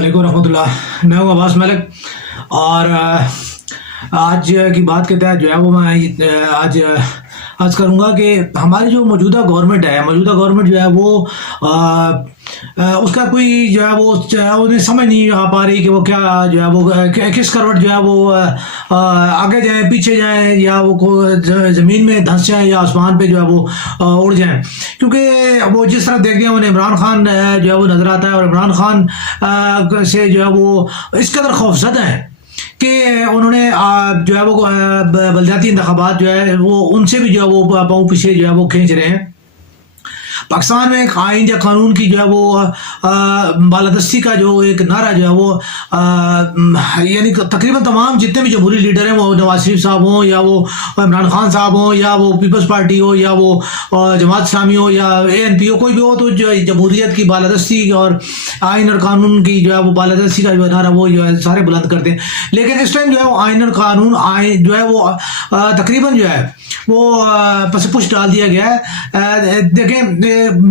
علیکم ورحمۃ اللہ. میں ہوں عباس ملک اور آج کی بات کے تحت جو ہے وہ میں آج عرض کروں گا کہ ہماری جو موجودہ گورنمنٹ جو ہے وہ اس کا کوئی جو ہے وہ انہیں سمجھ نہیں آ پا رہی کہ وہ کیا جو ہے وہ کس کروٹ جو ہے وہ آگے جائیں پیچھے جائیں یا وہ زمین میں دھنس جائیں یا آسمان پہ جو ہے وہ اڑ جائیں. کیونکہ وہ جس طرح دیکھ لیا انہیں عمران خان جو ہے وہ نظر آتا ہے اور عمران خان سے جو ہے وہ اس قدر خوفزدہ ہیں کہ انہوں نے جو ہے وہ بلدیاتی انتخابات جو ہے وہ ان سے بھی جو ہے وہ پاؤں پیچھے جو ہے وہ کھینچ رہے ہیں. پاکستان میں آئین یا قانون کی جو ہے وہ بالادستی کا جو ایک نعرہ جو ہے وہ یعنی تقریباً تمام جتنے بھی جمہوری لیڈر ہیں وہ نواز شریف صاحب ہوں یا وہ عمران خان صاحب ہوں یا وہ پیپلز پارٹی ہو یا وہ جماعت اسلامی ہو یا ANP ہو کوئی بھی ہو تو جو جمہوریت کی بالادستی اور آئین اور قانون کی جو ہے وہ بالادستی کا جو نعرہ وہ جو ہے سارے بلند کرتے ہیں. لیکن اس ٹائم جو ہے وہ آئین اور قانون جو ہے وہ تقریباً جو ہے وہ پس پش ڈال دیا گیا ہے. دیکھیں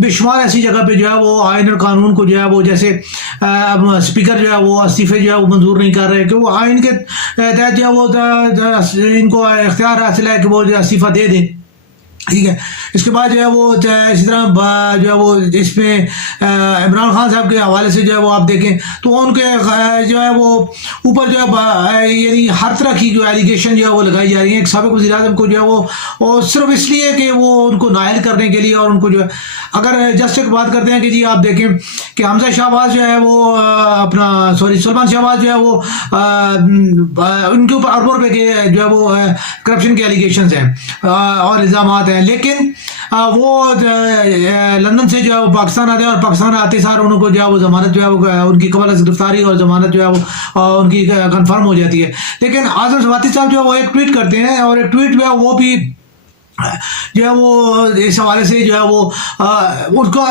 بے شمار ایسی جگہ پہ جو ہے وہ آئین اور قانون کو جو ہے وہ جیسے اسپیکر جو ہے وہ استعفے جو ہے وہ منظور نہیں کر رہے کہ وہ آئین کے تحت جو ہے وہ ان کو اختیار حاصل ہے کہ وہ استعفیٰ دے دیں. ٹھیک ہے. اس کے بعد جو ہے وہ اسی طرح جو ہے وہ اس میں عمران خان صاحب کے حوالے سے جو ہے وہ آپ دیکھیں تو ان کے جو ہے وہ اوپر جو ہے یعنی ہر طرح کی جو ایلیگیشن جو ہے وہ لگائی جا رہی ہیں. ایک سابق وزیر اعظم کو جو ہے وہ صرف اس لیے کہ وہ ان کو نائل کرنے کے لیے اور ان کو جو ہے اگر جسٹ ایک بات کرتے ہیں کہ جی آپ دیکھیں کہ حمزہ شہباز جو ہے وہ سلمان شہباز جو ہے وہ ان کے اوپر اربوں روپے کے جو ہے وہ کرپشن کے ایلیگیشنز ہیں اور الزامات ہیں. لیکن وہ لندن سے جو ہے وہ پاکستان آتے ہیں اور پاکستان آتے سار ان کو جو ہے وہ ضمانت جو ہے وہ ان کی قبل از گرفتاری اور ضمانت جو ہے وہ ان کی کنفرم ہو جاتی ہے. لیکن اعظم سواتی صاحب جو ہے وہ ایک ٹویٹ کرتے ہیں اور ایک ٹویٹ جو ہے وہ بھی جو ہے وہ اس حوالے سے جو ہے وہ ان کو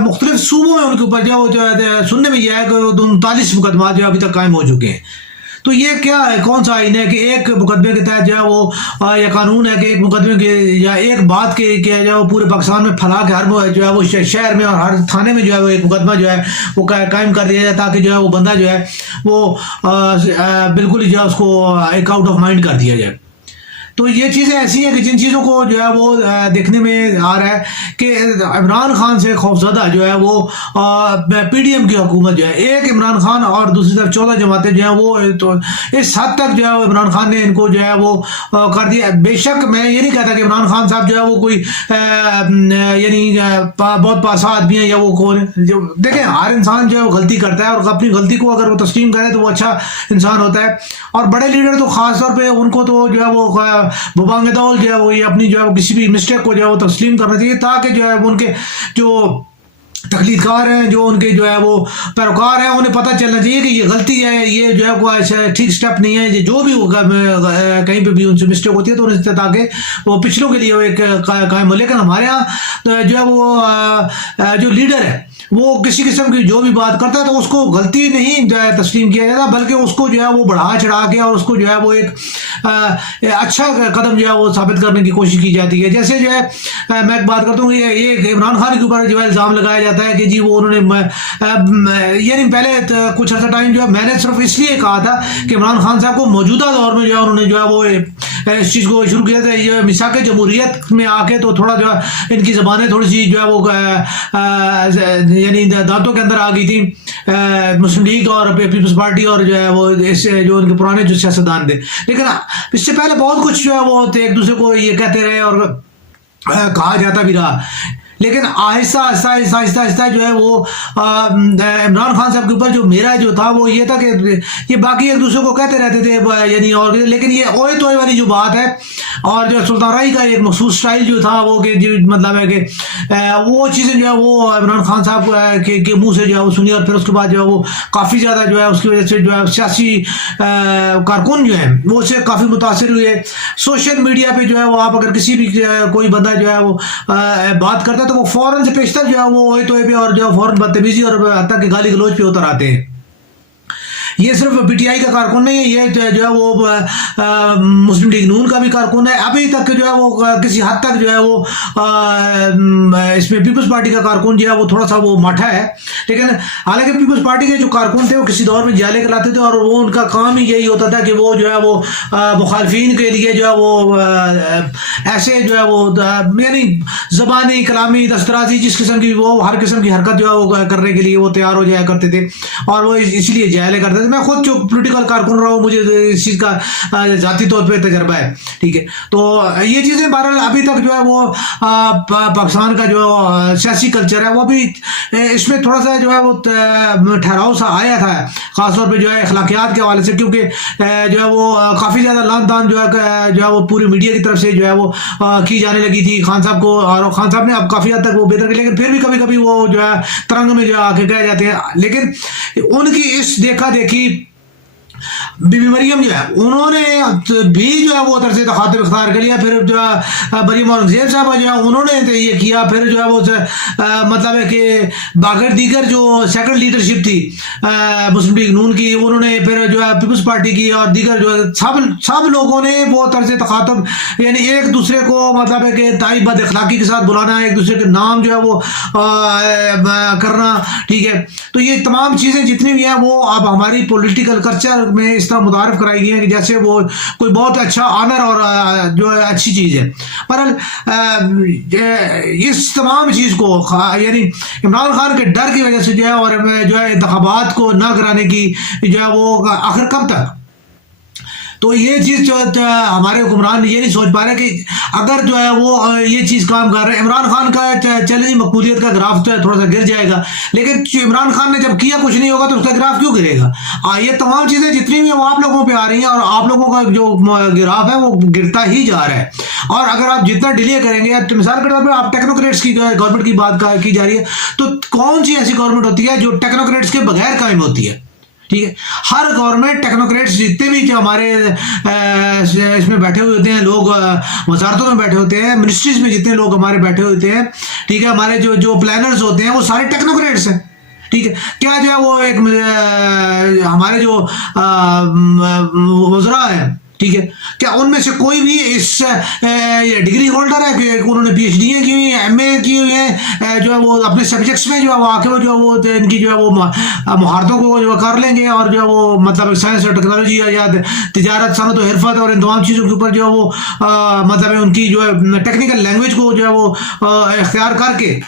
مختلف صوبوں میں ان کے اوپر جو ہے سننے میں یہ ہے کہ 39 مقدمات جو ابھی تک قائم ہو چکے ہیں. تو یہ کیا ہے کون سا آئین ہے کہ ایک مقدمے کے تحت جو ہے وہ یا قانون ہے کہ ایک مقدمے کے یا ایک بات کے جو ہے وہ پورے پاکستان میں پھیلا کے ہر جو ہے وہ شہر میں اور ہر تھانے میں جو ہے وہ ایک مقدمہ جو ہے وہ قائم کر دیا جائے تاکہ جو ہے وہ بندہ جو ہے وہ بالکل ہی جو ہے اس کو ایک آؤٹ آف مائنڈ کر دیا جائے. تو یہ چیزیں ایسی ہیں کہ جن چیزوں کو جو ہے وہ دیکھنے میں آ رہا ہے کہ عمران خان سے خوفزدہ جو ہے وہ PDM کی حکومت جو ہے ایک عمران خان اور دوسری طرف 14 جماعتیں جو ہیں وہ تو اس حد تک جو ہے عمران خان نے ان کو جو ہے وہ کر دیا. بے شک میں یہ نہیں کہتا کہ عمران خان صاحب جو ہے وہ کوئی یعنی بہت پاسا آدمی ہے یا وہ کون جو دیکھیں ہر انسان جو ہے وہ غلطی کرتا ہے اور اپنی غلطی کو اگر وہ تسلیم کرے تو وہ اچھا انسان ہوتا ہے. اور بڑے لیڈر تو خاص طور پہ ان کو تو جو ہے وہ ببانگ دول جو ہے وہ یہ اپنی جو ہے کسی بھی مسٹیک کو جو ہے وہ تسلیم کرنا چاہیے تاکہ جو ہے ان کے جو تخلیق کار ہیں جو ان کے جو ہے وہ پیروکار ہیں انہیں پتہ چلنا چاہیے کہ یہ غلطی ہے یہ جو ہے کوئی ایسا ٹھیک سٹیپ نہیں ہے جو بھی کہیں پہ بھی ان سے مسٹیک ہوتی ہے تو انہیں تاکہ وہ پچھلوں کے لیے وہ ایک قائم ہو. لیکن ہمارے یہاں جو ہے وہ جو لیڈر ہے وہ کسی قسم کی جو بھی بات کرتا ہے تو اس کو غلطی نہیں جو ہے تسلیم کیا جاتا بلکہ اس کو جو ہے وہ بڑھا چڑھا کے اور اس کو جو ہے وہ ایک اچھا قدم جو ہے وہ ثابت کرنے کی کوشش کی جاتی ہے. جیسے جو ہے میں ایک بات کرتا ہوں یہ عمران خان کے اوپر جو ہے الزام لگایا جاتا ہے کہ جی وہ انہوں نے یعنی پہلے کچھ عرصہ ٹائم جو ہے میں نے صرف اس لیے کہا تھا کہ عمران خان صاحب کو موجودہ دور میں جو ہے انہوں نے جو ہے وہ اس چیز کو شروع کیا تھا یہ میثاق جمہوریت میں آ کے تو تھوڑا جو ہے ان کی زبانیں تھوڑی سی جو ہے وہ یعنی دانتوں کے اندر آ گئی تھی مسلم لیگ اور پیپلز پارٹی اور جو ہے وہ جو ان کے پرانے جو سیاستدان تھے. لیکن اس سے پہلے بہت کچھ جو ہے وہ ایک دوسرے کو یہ کہتے رہے اور کہا جاتا بھی رہا. لیکن آہستہ آہستہ آہستہ آہستہ آہستہ جو ہے وہ عمران خان صاحب کے اوپر جو میرا جو تھا وہ یہ تھا کہ یہ باقی ایک دوسرے کو کہتے رہتے تھے یعنی اور لیکن یہ اوئے توئے والی جو بات ہے اور جو سلطان رائی کا ایک مخصوص سٹائل جو تھا وہ کہ مطلب ہے کہ وہ چیزیں جو ہے وہ عمران خان صاحب کے منہ سے جو ہے وہ سنی اور پھر اس کے بعد جو ہے وہ کافی زیادہ جو ہے اس کی وجہ سے جو ہے سیاسی کارکن جو ہیں وہ اس سے کافی متاثر ہوئے. سوشل میڈیا پہ جو ہے وہ آپ اگر کسی بھی کوئی بندہ جو ہے وہ بات کرتا تو وہ فوراً سے پیشتر جو ہے وہ اوئے توئے پہ اور جو فوراً بدتمیزی اور حتیٰ کہ گالی گلوچ پہ اتر آتے ہیں. یہ صرف پی ٹی آئی کا کارکن نہیں ہے، یہ جو ہے وہ مسلم لیگ نون کا بھی کارکن ہے. ابھی تک جو ہے وہ کسی حد تک جو ہے وہ اس میں پیپلز پارٹی کا کارکن جو ہے وہ تھوڑا سا وہ ماٹھا ہے. لیکن حالانکہ پیپلز پارٹی کے جو کارکن تھے وہ کسی دور میں جالے کراتے تھے، اور وہ ان کا کام ہی یہی ہوتا تھا کہ وہ جو ہے وہ مخالفین کے لیے جو ہے وہ ایسے جو ہے وہ یعنی زبانی کلامی دسترازی جس قسم کی وہ ہر قسم کی حرکت جو ہے وہ کرنے کے لیے وہ تیار ہو جایا کرتے تھے، اور وہ اس لیے جائلے کرتے تھے. میں خود جو پولیٹیکل کارکن رہا ہوں، مجھے اس چیز کا ذاتی طور پہ تجربہ ہے. ٹھیک ہے، تو یہ چیزیں بہرحال ابھی تک جو ہے وہ پاکستان کا جو سیاسی کلچر ہے وہ بھی اس میں تھوڑا سا جو ہے وہ ٹھہراؤ سا آیا تھا، خاص طور پہ جو ہے اخلاقیات کے حوالے سے، کیونکہ جو ہے وہ کافی زیادہ لان تان جو ہے وہ پوری میڈیا کی طرف سے جو ہے وہ کی جانے لگی تھی خان صاحب کو، اور خان صاحب نے اب کافی حد تک وہ بہتر کیا، لیکن پھر بھی کبھی کبھی وہ جو ہے ترنگ میں جو آ کے کہہ جاتے ہیں. لیکن ان کی اس دیکھا دیکھی بی بی مریم جو ہے انہوں نے بھی جو ہے وہ طرز تخاطب اختیار کر لیا. پھر جو ہے مریم اورنگزیب صاحبہ جو ہے انہوں نے یہ کیا. پھر جو ہے وہ مطلب ہے کہ باقی دیگر جو سیکنڈ لیڈرشپ تھی مسلم لیگ نون کی، انہوں نے پھر جو ہے پیپلز پارٹی کی اور دیگر جو ہے سب لوگوں نے وہ طرز تخاطب یعنی ایک دوسرے کو مطلب ہے کہ تائی بد اخلاقی کے ساتھ بلانا، ایک دوسرے کے نام جو ہے وہ کرنا. ٹھیک ہے، تو یہ تمام چیزیں جتنی بھی ہیں وہ اب ہماری پولیٹیکل کلچر میں اس طرح متعارف کرائی گئی ہیں کہ جیسے وہ کوئی بہت اچھا آنر اور جو اچھی چیز ہے. بہرحال اس تمام چیز کو یعنی عمران خان کے ڈر کی وجہ سے جو ہے اور جو ہے انتخابات کو نہ کرانے کی جو ہے وہ آخر کب تک، تو یہ چیز جو ہمارے حکمران یہ نہیں سوچ پا رہے کہ اگر جو ہے وہ یہ چیز کام کر رہے ہیں، عمران خان کا چیلنج مقبولیت کا گراف جو ہے تھوڑا سا گر جائے گا، لیکن عمران خان نے جب کیا کچھ نہیں ہوگا تو اس کا گراف کیوں گرے گا؟ یہ تمام چیزیں جتنی بھی وہ آپ لوگوں پہ آ رہی ہیں، اور آپ لوگوں کا جو گراف ہے وہ گرتا ہی جا رہا ہے. اور اگر آپ جتنا ڈیلے کریں گے، مثال کے طور پہ آپ ٹیکنوکریٹس کی گورنمنٹ کی بات کی جا رہی ہے، تو کون سی ایسی گورنمنٹ ہوتی ہے جو ٹیکنوکریٹس کے بغیر قائم ہوتی ہے؟ ٹھیک ہے، ہر گورنمنٹ ٹیکنوکریٹس جتنے بھی جو ہمارے اس میں بیٹھے ہوئے ہوتے ہیں لوگ، وزارتوں میں بیٹھے ہوتے ہیں، منسٹریز میں جتنے لوگ ہمارے بیٹھے ہوتے ہیں، ٹھیک ہے، ہمارے جو پلانرز ہوتے ہیں وہ سارے ٹیکنوکریٹس ہیں. ٹھیک ہے، کیا جو ہے وہ ایک ہمارے جو وزراء ہیں، ٹھیک ہے، کیا ان میں سے کوئی بھی اس ڈگری ہولڈر ہے کہ انہوں نے پی ایچ ڈی کی ہوئی ہیں، ایم اے کی ہوئی ہیں، جو ہے وہ اپنے سبجیکٹس میں جو ہے وہ آ کے جو ہے وہ ان کی جو ہے وہ مہارتوں کو جو کر لیں گے، اور جو ہے وہ مطلب سائنس اور ٹیکنالوجی یا تجارت، صنعت و حرفت اور ان تمام چیزوں کے اوپر جو ہے وہ مطلب ان کی جو ہے ٹیکنیکل لینگویج کو جو ہے وہ اختیار کر کے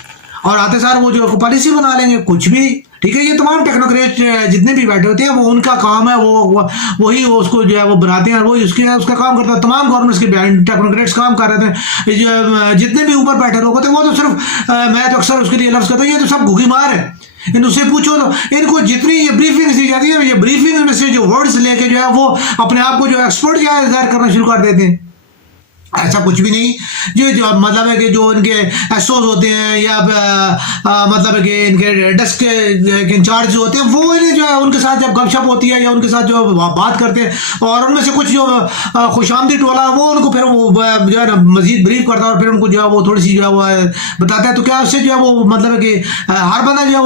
اور آتے سار وہ جو پالیسی بنا لیں گے، کچھ بھی. ٹھیک ہے، یہ تمام ٹیکنوکریٹ جتنے بھی بیٹھے ہوتے ہیں وہ ان کا کام ہے، وہی اس کو جو ہے وہ بناتے ہیں، اور وہی اس کا کام کرتا ہے. تمام گورنمنٹس کے ٹیکنوکریٹس کام کر رہے تھے. جتنے بھی اوپر بیٹھے لوگ ہوتے ہیں وہ تو صرف میں تو اکثر اس کے لیے لفظ کرتا ہوں، یہ تو سب گھوگی مار ہے. ان سے پوچھو تو ان کو جتنی یہ بریفنگ دی جاتی ہے، یہ بریفنگ میں سے جو ورڈز لے کے جو ہے وہ اپنے آپ کو جو ایکسپرٹ جو ہے ظاہر کرنا شروع کر دیتے ہیں. ایسا کچھ بھی نہیں. جو مطلب ہے کہ جو ان کے ایس اوز ہوتے ہیں یا مطلب ہے کہ ان کے ڈیسک کے انچارج جو ہوتے ہیں، وہ انہیں جو ہے ان کے ساتھ جب گپ شپ ہوتی ہے یا ان کے ساتھ جو بات کرتے ہیں، اور ان میں سے کچھ جو خوش آمدی ٹولہ وہ ان کو پھر وہ جو ہے نا مزید بریف کرتا ہے، اور پھر ان کو جو ہے وہ تھوڑی سی جو ہے وہ بتاتا ہے. تو کیا اس سے جو ہے وہ مطلب ہے کہ ہر بندہ جو ہے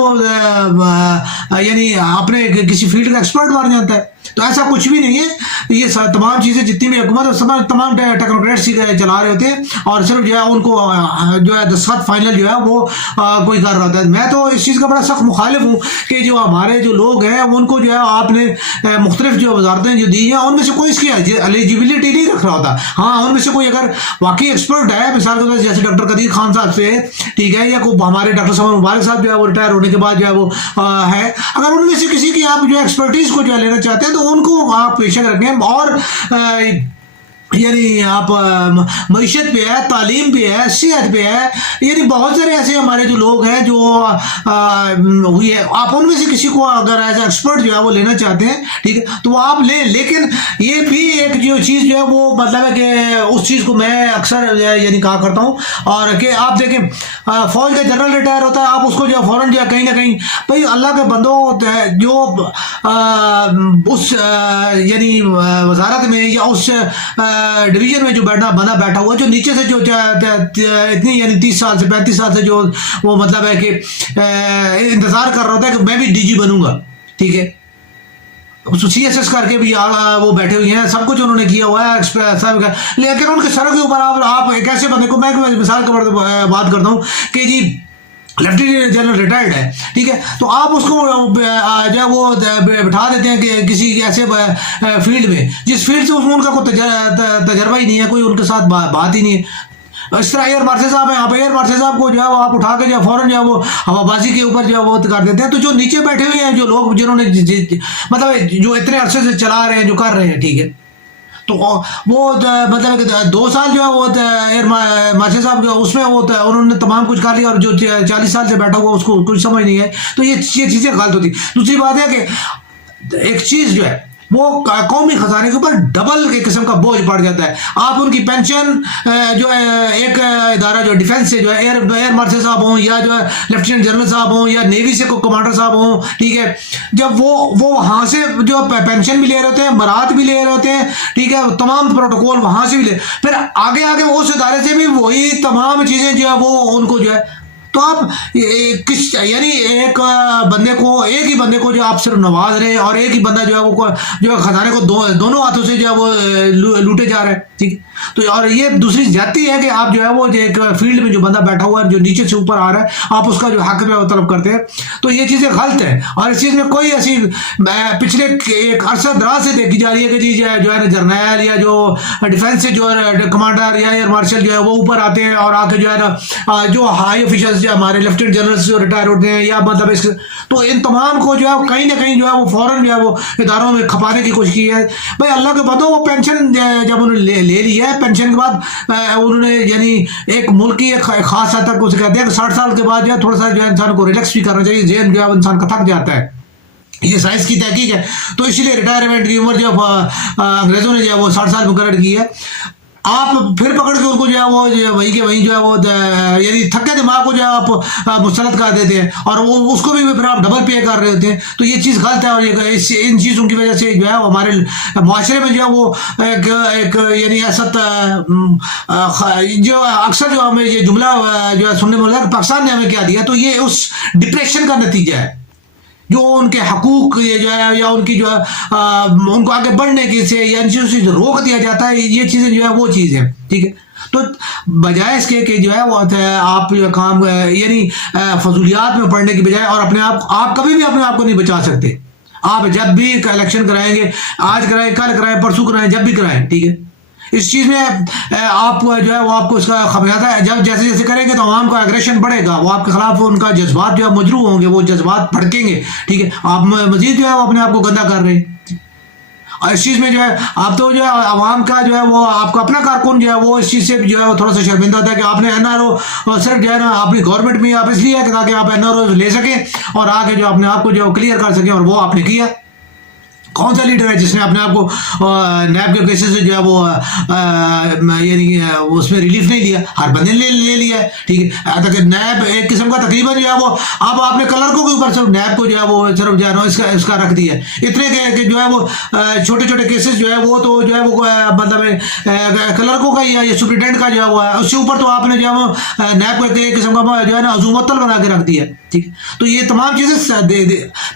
وہ یعنی اپنے کسی فیلڈ کا ایکسپرٹ بن جاتا ہے؟ تو ایسا کچھ بھی نہیں ہے. یہ تمام چیزیں جتنی بھی حکومت اور تمام ٹیکنوکریٹس چلا رہے ہوتے ہیں، اور صرف جو ہے ان کو جو ہے دستخط فائنل جو ہے وہ کوئی کر رہا ہے. میں تو اس چیز کا بڑا سخت مخالف ہوں کہ جو ہمارے جو لوگ ہیں ان کو جو ہے آپ نے مختلف جو وزارتیں جو دی ہیں ان میں سے کوئی اس کی ایلیجیبلٹی نہیں رکھ رہا ہوتا. ہاں، ان میں سے کوئی اگر واقعی ایکسپرٹ ہے، مثال کے طور پر جیسے ڈاکٹر قدیر خان صاحب سے، ٹھیک ہے، یا کوئی ہمارے ڈاکٹر صاحب مبارک صاحب جو ہے وہ ریٹائر ہونے کے بعد جو ہے وہ ہے، اگر ان میں سے کسی کی آپ جو ایکسپرٹیز کو جو ہے لینا چاہتے ہیں تو ان کو آپ پیش رکھیں. اور یعنی آپ معیشت پہ ہے، تعلیم پہ ہے، صحت پہ ہے، یعنی بہت سارے ایسے ہمارے جو لوگ ہیں جو ہوئی ہے، آپ ان میں سے کسی کو اگر ایز اے ایکسپرٹ جو ہے وہ لینا چاہتے ہیں، ٹھیک ہے، تو وہ آپ لیں. لیکن یہ بھی ایک جو چیز جو ہے وہ مطلب ہے کہ اس چیز کو میں اکثر یعنی کہا کرتا ہوں، اور کہ آپ دیکھیں فوج کا جنرل ریٹائر ہوتا ہے، آپ اس کو جو ہے فوراً جو ہے کہیں نہ کہیں بھائی اللہ کے بندوں جو اس یعنی وزارت میں یا اس ڈویژن میں جو بندہ بیٹھا ہوا جو نیچے سے جو اتنی یعنی 30 سال سے 35 سال سے جو وہ مطلب ہے کہ انتظار کر رہا ہوتا ہے کہ میں بھی ڈی جی بنوں گا، ٹھیک ہے، CSS کر کے بھی وہ بیٹھے ہوئے ہیں, سب کچھ انہوں نے کیا ہوا ہے سب, لیکن ان کے سروں کے اوپر آپ ایک ایسے بندے کو, میں مثال کے بات کرتا ہوں کہ جی لیفٹیننٹ جنرل ریٹائرڈ ہے, ٹھیک ہے, تو آپ اس کو جو ہے وہ بٹھا دیتے ہیں کہ کسی ایسے فیلڈ میں جس فیلڈ سے ان کا کوئی تجربہ ہی نہیں ہے, کوئی ان کے ساتھ بات ہی نہیں ہے. اس طرح ایئر مارشل صاحب ہیں, آپ ایئر مارشل صاحب کو جو ہے وہ آپ اٹھا کے جو ہے فوراً جو ہے وہ ہوا بازی کے اوپر جو ہے وہ کر دیتے ہیں. تو جو نیچے بیٹھے ہوئے ہیں جو لوگ جنہوں نے مطلب جو اتنے عرصے سے چلا رہے ہیں, جو کر رہے ہیں, ٹھیک ہے, تو وہ مطلب 2 سال جو ہے وہ ایئر مارشل صاحب جو اس میں وہ انہوں نے تمام کچھ کر لیا, اور جو 40 سال سے بیٹھا ہوا اس کو کچھ سمجھ نہیں ہے. تو یہ چیزیں غلط ہوتی. دوسری بات ہے کہ ایک چیز جو ہے وہ قومی خزانے کے اوپر ڈبل کے قسم کا بوجھ پڑ جاتا ہے. آپ ان کی پینشن جو ہے ایک ادارہ جو ڈیفینس سے جو ہے ایئر مارشل صاحب ہوں, یا جو ہے لیفٹیننٹ جنرل صاحب ہوں, یا نیوی سے کمانڈر صاحب ہوں, ٹھیک ہے, جب وہ وہاں سے جو پینشن بھی لے رہے ہوتے ہیں, برات بھی لے رہے ہوتے ہیں, ٹھیک ہے, تمام پروٹوکول وہاں سے بھی لے, پھر آگے اس ادارے سے بھی وہی تمام چیزیں جو ہے وہ ان کو جو ہے. تو آپ کس یعنی ایک ہی بندے کو جو آپ صرف نواز رہے ہیں, اور ایک ہی بندہ جو ہے وہ جو ہے خزانے کو دونوں ہاتھوں سے جو ہے وہ لوٹے جا رہے ہیں, ٹھیک. تو اور یہ دوسری زیادتی ہے کہ آپ جو ہے وہ ایک فیلڈ میں جو بندہ بیٹھا ہوا ہے جو نیچے سے اوپر آ رہا ہے, آپ اس کا جو حق میں طلب کرتے ہیں. تو یہ چیزیں غلط ہیں, اور اس چیز میں کوئی ایسی پچھلے ایک عرصہ دراز سے دیکھی جا رہی ہے کہ جی جو ہے نا جرنیل یا جو ڈیفینس سے جو کمانڈر یا ایئر مارشل جو ہے وہ اوپر آتے ہیں, اور آ کے جو ہے نا جو ہائی آفیشلز جو ہمارے لیفٹیننٹ جنرل جو ریٹائر ہوتے ہیں, یا مطلب اس تو ان تمام کو جو ہے کہیں نہ کہیں جو ہے وہ فوراً جو ہے وہ اداروں میں کھپانے کی کوشش کی ہے. بھائی اللہ کے بندو, وہ پینشن جب انہوں نے لے لی ہے, پینشن کے بعد انہوں نے یعنی ایک ملک کی ایک خاص حد تک اسے کہتے ہیں کہ 60 سال کے بعد جو ہے تھوڑا سا جو ہے انسان کو ریلیکس بھی کرنا چاہیے, ذہن جو ہے انسان کا تھک جاتا ہے. یہ سائنس کی تحقیق ہے. تو اسی لیے ریٹائرمنٹ کی عمر جو انگریزوں نے جو ہے وہ 60 سال مقرر کی ہے. آپ پھر پکڑ کے ان کو جو ہے وہ وہیں کے وہیں جو ہے وہ یعنی تھکے دماغ کو جو ہے آپ مسترد کر دیتے ہیں, اور وہ اس کو بھی پھر آپ ڈبل پے کر رہے ہوتے ہیں. تو یہ چیز غلط ہے, اور ان چیزوں کی وجہ سے جو ہے ہمارے معاشرے میں جو ہے وہ ایک یعنی ایسا جو اکثر جو ہمیں یہ جملہ جو ہے سننے میں ملتا ہے کہ پاکستان نے ہمیں کیا دیا, تو یہ اس ڈپریشن کا نتیجہ ہے. جو ان کے حقوق جو ہے یا ان کی جو ہے ان کو آگے بڑھنے کی سے یا ان چیزوں سے جو روک دیا جاتا ہے, یہ چیزیں جو ہے وہ چیز ہے, ٹھیک ہے. تو بجائے اس کے کہ جو ہے وہ آپ جو کام یعنی فضولیات میں پڑھنے کی بجائے, اور اپنے آپ کبھی بھی اپنے آپ کو نہیں بچا سکتے. آپ جب بھی الیکشن کرائیں گے, آج کرائیں, کل کرائیں, پرسوں کرائیں, جب بھی کرائیں, ٹھیک ہے, اس چیز میں آپ جو ہے وہ آپ کو اس کا خمیازہ ہے. جب جیسے جیسے کریں گے تو عوام کا ایگریشن بڑھے گا, وہ آپ کے خلاف ان کا جذبات جو ہے مجروح ہوں گے, وہ جذبات بھڑکیں گے, ٹھیک ہے. آپ مزید جو ہے وہ اپنے آپ کو گندا کر رہے ہیں. اور اس چیز میں جو ہے آپ تو جو ہے عوام کا جو ہے وہ آپ کا اپنا کارکن جو ہے وہ اس چیز سے جو ہے وہ تھوڑا سا شرمندہ تھا کہ آپ نے NRO صرف جو ہے نا اپنی گورنمنٹ میں آپ اس لیے ہے کہ تاکہ آپ NRO لے سکیں اور آگے جو اپنے آپ کو جو کلیئر کر سکیں, اور وہ آپ نے کیا. کون سا لیڈر ہے جس نے اپنے آپ کو نیب کے کیسز سے جو ہے وہ یعنی اس میں ریلیف نہیں لیا؟ ہر بندے نے لے لیا ہے, ٹھیک ہے. نیب ایک قسم کا تقریباً جو ہے وہ اب آپ نے کلرکوں کے اوپر صرف نیب کو جو ہے وہ صرف جو ہے نا اس کا رکھ دیا ہے. اتنے کہ جو ہے وہ چھوٹے چھوٹے کیسز جو ہے وہ تو جو ہے وہ مطلب کلرکوں کا یا سپرنٹینڈنٹ کا جو ہے وہ ہے, اس کے اوپر تو آپ نے جو ہے وہ نیب کو ایک قسم کا جو ہے نا عزومتل بنا کے رکھ دیا, ٹھیک ہے. تو یہ تمام چیزیں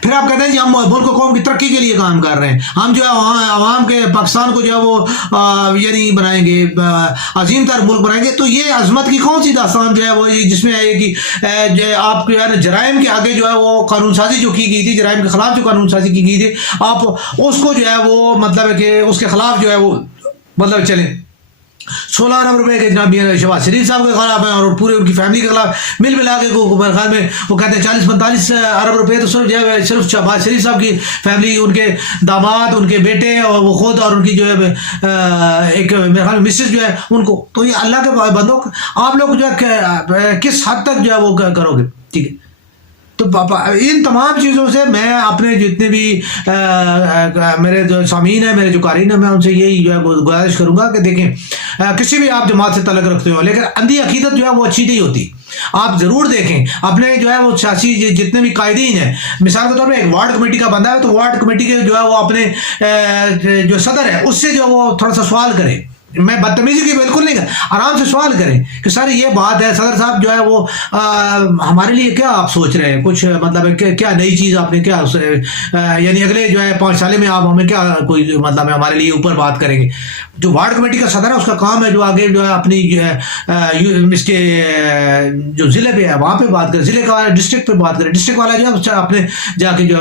پھر آپ کہتے ہیں جی ہم ملک و قوم کی ترقی کے لیے کام کر رہے ہیں, ہم جو ہے عوام کے پاکستان کو جو ہے وہ یعنی بنائیں گے, عظیم تر ملک بنائیں گے. تو یہ عظمت کی کون سی داستان جو ہے وہ جس میں ہے کہ آپ جو ہے جرائم کے آگے جو ہے وہ قانون سازی جو کی گئی تھی, جرائم کے خلاف جو قانون سازی کی گئی تھی, آپ اس کو جو ہے وہ مطلب ہے کہ اس کے خلاف جو ہے وہ مطلب چلیں. 16 ارب روپے کے جناب شہباز شریف صاحب کے خلاف ہیں, اور پورے ان کی فیملی کے خلاف مل ملا کے میرے خیال میں وہ کہتے ہیں 40-45 ارب روپے تو صرف جو ہے صرف شہباز شریف صاحب کی فیملی, ان کے داماد, ان کے بیٹے اور وہ خود, اور ان کی جو ہے ایک میرے خیال میں مسز جو ہے ان کو. تو یہ اللہ کے بندوں آپ لوگ جو ہے کس حد تک جو ہے وہ کرو گے, ٹھیک ہے. تو ان تمام چیزوں سے میں اپنے جتنے بھی میرے جو سامعین ہیں, میرے جو قارئین ہیں, میں ان سے یہی جو ہے گزارش کروں گا کہ دیکھیں کسی بھی آپ جماعت سے تعلق رکھتے ہو, لیکن اندھی عقیدت جو ہے وہ اچھی نہیں ہوتی. آپ ضرور دیکھیں اپنے جو ہے وہ سیاسی جتنے بھی قائدین ہیں, مثال کے طور پہ ایک وارڈ کمیٹی کا بندہ ہے تو وارڈ کمیٹی کے جو ہے وہ اپنے جو صدر ہے اس سے جو ہے وہ تھوڑا سا سوال کرے, میں بدتمیزی کی بالکل نہیں کر, آرام سے سوال کریں کہ سر یہ بات ہے, صدر صاحب جو ہے وہ ہمارے لیے کیا آپ سوچ رہے ہیں, کچھ مطلب کیا نئی چیز آپ نے کیا یعنی اگلے جو ہے 5 سال میں آپ ہمیں کیا کوئی مطلب ہمارے لیے اوپر بات کریں گے. جو وارڈ کمیٹی کا صدر ہے اس کا کام ہے جو آگے جو ہے اپنی اس کے جو ضلع پہ ہے وہاں پہ بات کرے, ضلع کا ڈسٹرکٹ پہ بات کرے, ڈسٹرکٹ والا جو ہے اپنے جا کے جو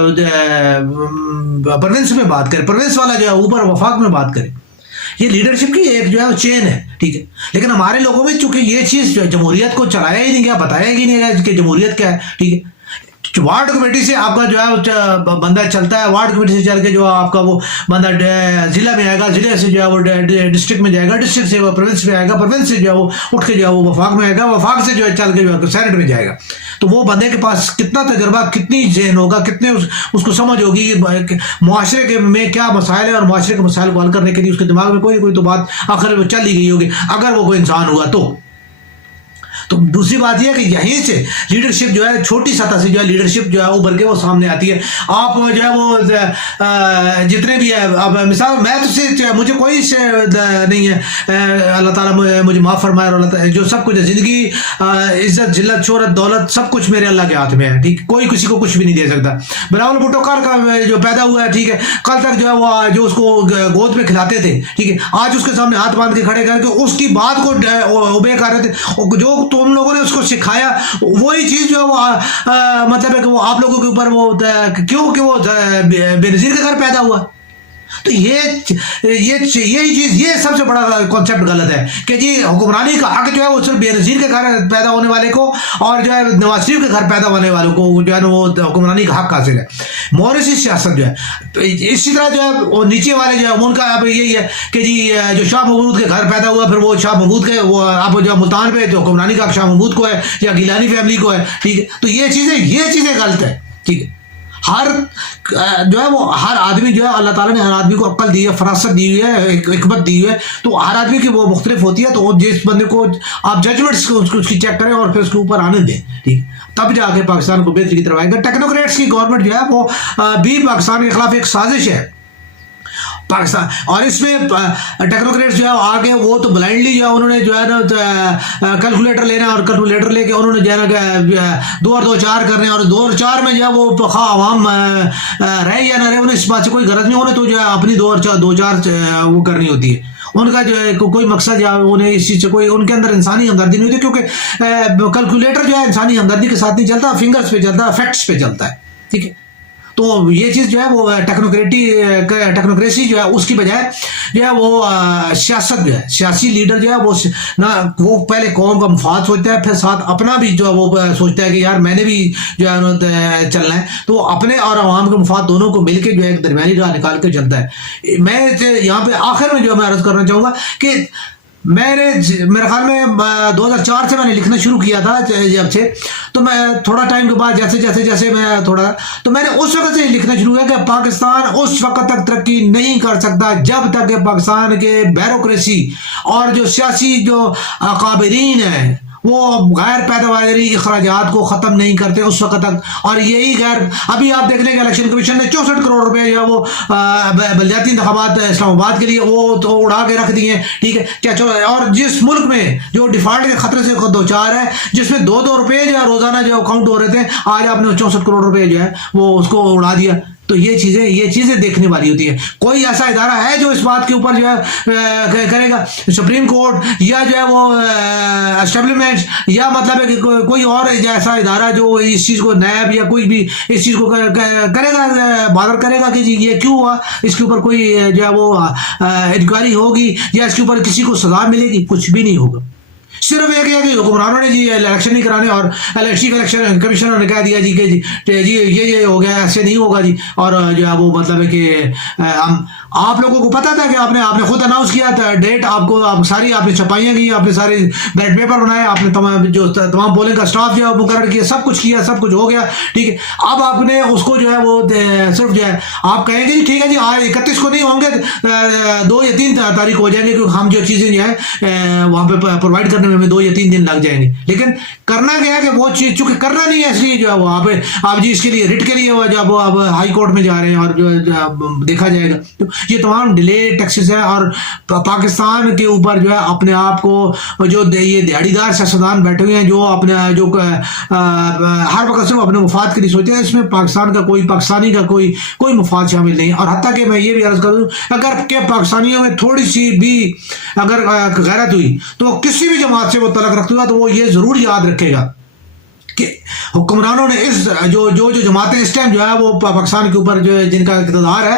پروونس میں بات کرے, پروونس والا جو ہے اوپر وفاق میں بات کرے. یہ لیڈرشپ کی ایک جو ہے چین ہے, ٹھیک ہے. لیکن ہمارے لوگوں میں چونکہ یہ چیز جمہوریت کو چلایا ہی نہیں گیا, بتایا ہی نہیں گیا کہ جمہوریت کیا ہے, ٹھیک ہے. وارڈ کمیٹی سے آپ کا جو ہے بندہ چلتا ہے, وارڈ کمیٹی سے چل کے جو آپ کا وہ بندہ ضلع میں آئے گا, ضلع سے جو ہے وہ ڈسٹرکٹ میں جائے گا, ڈسٹرکٹ سے وہ پروونس میں آئے گا, پروونس سے جو ہے وہ اٹھ کے جو ہے وہ وفاق میں آئے گا, وفاق سے جو ہے چل کے جو ہے سینٹ میں جائے گا. تو وہ بندے کے پاس کتنا تجربہ, کتنی ذہن ہوگا, کتنے اس کو سمجھ ہوگی کہ معاشرے کے میں کیا مسائل ہیں, اور معاشرے کے مسائل کو حل کرنے کے لیے اس کے دماغ میں کوئی تو بات آخر وہ چل ہی گئی ہوگی اگر وہ کوئی انسان ہوا تو دوسری بات یہ ہے کہ یہیں سے لیڈرشپ جو ہے چھوٹی سطح سے جو ہے لیڈرشپ جو ہے ابھر کے وہ سامنے آتی ہے. آپ جو ہے وہ جتنے بھی ہے, اب مثال میں تو سے مجھے کوئی سے نہیں ہے, اللہ تعالیٰ مجھے معاف فرمائے, اور اللہ تعالیٰ جو سب کچھ ہے زندگی, عزت, ذلت, شہرت, دولت, سب کچھ میرے اللہ کے ہاتھ میں ہے, ٹھیک. کوئی کسی کو کچھ بھی نہیں دے سکتا. بلاول بھٹو کار کا جو پیدا ہوا ہے, ٹھیک ہے, کل تک جو ہے وہ جو اس کو گود میں کھلاتے تھے, ٹھیک ہے, آج اس کے سامنے ہاتھ باندھ کے کھڑے کر کے اس کی بات کو اوبے کر رہے تھے. جو تم لوگوں نے اس کو سکھایا وہی چیز جو ہے وہ مطلب ہے کہ وہ آپ لوگوں کے اوپر وہ کیوں کہ وہ بے نظیر کے گھر پیدا ہوا. تو یہی چیز, یہ سب سے بڑا کانسیپٹ غلط ہے کہ جی حکمرانی کا حق جو ہے وہ صرف بے نظیر کے گھر پیدا ہونے والے کو اور جو ہے نواز شریف کے گھر پیدا ہونے والوں کو جو ہے نا وہ حکمرانی کا حق حاصل ہے. موریثی سیاست جو ہے تو اسی طرح جو ہے وہ نیچے والے جو ہے ان کا اب یہی ہے کہ جی جو شاہ محمود کے گھر پیدا ہوا, پھر وہ شاہ محمود کے وہ اب جو ملتان پہ جو حکمرانی کا شاہ محمود کو ہے یا گیلانی فیملی کو ہے, ٹھیک ہے. تو یہ چیزیں غلط ہے, ٹھیک ہے. ہر جو ہے وہ ہر آدمی جو ہے اللہ تعالیٰ نے ہر آدمی کو عقل دی ہے, فراست دی ہوئی ہے, حکمت دی ہوئی ہے, تو ہر آدمی کی وہ مختلف ہوتی ہے. تو جس بندے کو آپ ججمنٹس اس کی چیک کریں اور پھر اس کے اوپر آنے دیں, ٹھیک, تب جا کے پاکستان کو بہتری کی طرف آئے گا. ٹیکنوکریٹس کی گورنمنٹ جو ہے وہ بھی پاکستان کے خلاف ایک سازش ہے پاکستان, اور اس میں ٹیکنوکریٹس جو ہے آگے وہ تو بلائنڈلی جو ہے انہوں نے جو ہے نا کیلکولیٹر لینا, اور کیلکولیٹر لے کے انہوں نے جو ہے نا 2 اور 2 4 کرنے, اور 2 اور 4 میں جو ہے وہ خواہ عوام رہے یا نہ رہے انہیں اس بات سے کوئی غرض نہیں, انہیں تو جو ہے اپنی 2 اور 4 وہ کرنی ہوتی ہے. ان کا جو ہے کوئی مقصد یا انہیں اس چیز سے کوئی ان کے اندر انسانی ہمدردی نہیں ہوتی, کیونکہ کیلکولیٹر جو ہے انسانی ہمدردی کے ساتھ نہیں چلتا, فنگرز پہ چلتا ہے, فیکٹس پہ چلتا ہے, ٹھیک ہے. تو یہ چیز جو ہے وہ ٹیکنوکریسی جو ہے اس کی بجائے جو ہے وہ سیاست جو ہے, سیاسی لیڈر جو ہے وہ نہ وہ پہلے قوم کا مفاد سوچتا ہے, پھر ساتھ اپنا بھی جو ہے وہ سوچتا ہے کہ یار میں نے بھی جو ہے چلنا ہے, تو وہ اپنے اور عوام کے مفاد دونوں کو مل کے جو ہے ایک درمیانی راہ نکال کے چلتا ہے. میں یہاں پہ آخر میں جو میں عرض کرنا چاہوں گا کہ میں نے میرے خیال میں 2004 سے میں نے لکھنا شروع کیا تھا جب سے, تو میں تھوڑا ٹائم کے بعد جیسے میں تھوڑا, تو میں نے اس وقت سے لکھنا شروع کیا کہ پاکستان اس وقت تک ترقی نہیں کر سکتا جب تک کہ پاکستان کے بیوروکریسی اور جو سیاسی جو اکابرین ہیں وہ غیر پیداواری اخراجات کو ختم نہیں کرتے اس وقت تک. اور یہی ابھی آپ دیکھ لیں کہ الیکشن کمیشن نے 64 کروڑ روپے جو ہے وہ بلدیاتی انتخابات اسلام آباد کے لیے وہ تو اڑا کے رکھ دیے, ٹھیک ہے. کیا اور جس ملک میں جو ڈیفالٹ کے خطرے سے دوچار ہے, جس میں 2 روپے جو ہے روزانہ جو اکاؤنٹ ہو رہے تھے, آج آپ نے 64 کروڑ روپے جو ہے وہ اس کو اڑا دیا. تو یہ چیزیں دیکھنے والی ہوتی ہے. کوئی ایسا ادارہ ہے جو اس بات کے اوپر جو ہے کرے گا, سپریم کورٹ یا جو ہے وہ اسٹیبلشمنٹ, یا مطلب ہے کہ کوئی اور ایسا ادارہ جو اس چیز کو نیب یا کوئی بھی اس چیز کو کرے گا, بادر کرے گا کہ جی یہ کیوں ہوا, اس کے اوپر کوئی جو ہے وہ انکوائری ہوگی یا اس کے اوپر کسی کو سزا ملے گی؟ کچھ بھی نہیں ہوگا. صرف ایک ہے کہ حکمرانوں نے جی الیکشن نہیں کرانے, اور چیف الیکشن کمیشنر نے کہہ دیا جی کہ جی یہ ہو گیا, ایسے نہیں ہوگا جی. اور جو ہے وہ مطلب ہے کہ آپ لوگوں کو پتا تھا کہ آپ نے خود اناؤنس کیا تھا ڈیٹ, آپ ساری آپ نے چھپائیاں کی, آپ نے سارے بیلٹ پیپر بنائے, آپ نے تمام پولنگ کا اسٹاف جو ہے مقرر کیا, سب کچھ کیا, سب کچھ ہو گیا, ٹھیک ہے. اب آپ نے اس کو جو ہے وہ صرف جو ہے آپ کہیں گے جی ٹھیک ہے جی آج 31 کو نہیں ہوں گے, 2 یا 3 تاریخ ہو جائیں گے, کیونکہ ہم جو چیزیں جو ہے وہاں پہ پرووائڈ کرنے کرنے میں ہمیں 2 یا 3 دن لگ جائیں گے. لیکن کرنا کیا ہے کہ وہ چیز چونکہ کرنا نہیں ہے اس لیے جو ہے وہ آپ جی اس کے لیے ریٹ کے لیے وہ جب آپ ہائی کورٹ میں جا رہے ہیں اور جو دیکھا جائے گا تو یہ تمام ڈیلے ٹیکسز ہے. اور پاکستان کے اوپر جو ہے اپنے آپ کو جو یہ دیہڑی دار سیاستدان بیٹھے ہوئے ہیں جو اپنے جو ہر وقت صرف اپنے مفاد کے لیے سوچتے ہیں, اس میں پاکستان کا پاکستانی کا کوئی مفاد شامل نہیں. اور حتیٰ کہ میں یہ بھی عرض کروں اگر کہ پاکستانیوں میں تھوڑی سی بھی اگر غیرت ہوئی تو کسی بھی جماعت سے وہ تعلق رکھتے ہوا تو وہ یہ ضرور یاد رکھے گا کہ حکمرانوں نے اس جو جماعتیں اس ٹائم جو ہے وہ پاکستان کے اوپر جو جن کا اقتدار ہے,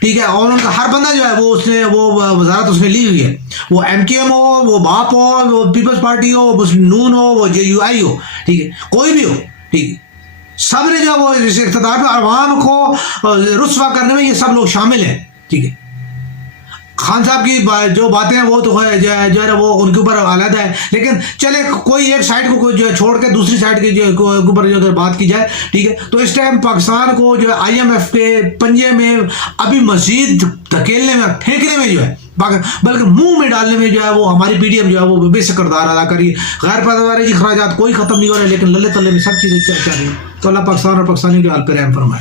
ٹھیک ہے, اور ان کا ہر بندہ جو ہے وہ اس نے وہ وزارت اس نے لی ہوئی ہے, وہ ایم کیو ایم ہو, وہ باپ ہو, وہ پیپلز پارٹی ہو, نون ہو, وہ جے یو آئی ہو, ٹھیک ہے, کوئی بھی ہو, ٹھیک ہے, سب نے جو ہے وہ اس اقتدار میں عوام کو رسوا کرنے میں یہ سب لوگ شامل ہیں, ٹھیک ہے. خان صاحب کی جو باتیں ہیں وہ تو جو ہے وہ ان کے اوپر علیحدہ ہے, لیکن چلے کوئی ایک سائڈ کو جو چھوڑ کے دوسری سائڈ کے اوپر جو اگر بات کی جائے, ٹھیک ہے, تو اس ٹائم پاکستان کو جو ہے آئی ایم ایف کے پنجے میں ابھی مزید دھکیلنے میں پھینکنے میں جو ہے بلکہ منہ میں ڈالنے میں جو ہے وہ ہماری پی ڈی ایم جو ہے وہ بے شک کردار ادا کری. غیر پیداواری اخراجات کوئی ختم نہیں ہو رہے لیکن للے تلے میں سب چیزیں چل رہی ہیں. تو اللہ پاکستان اور پاکستانی کے حال پہ رحم فرمائے.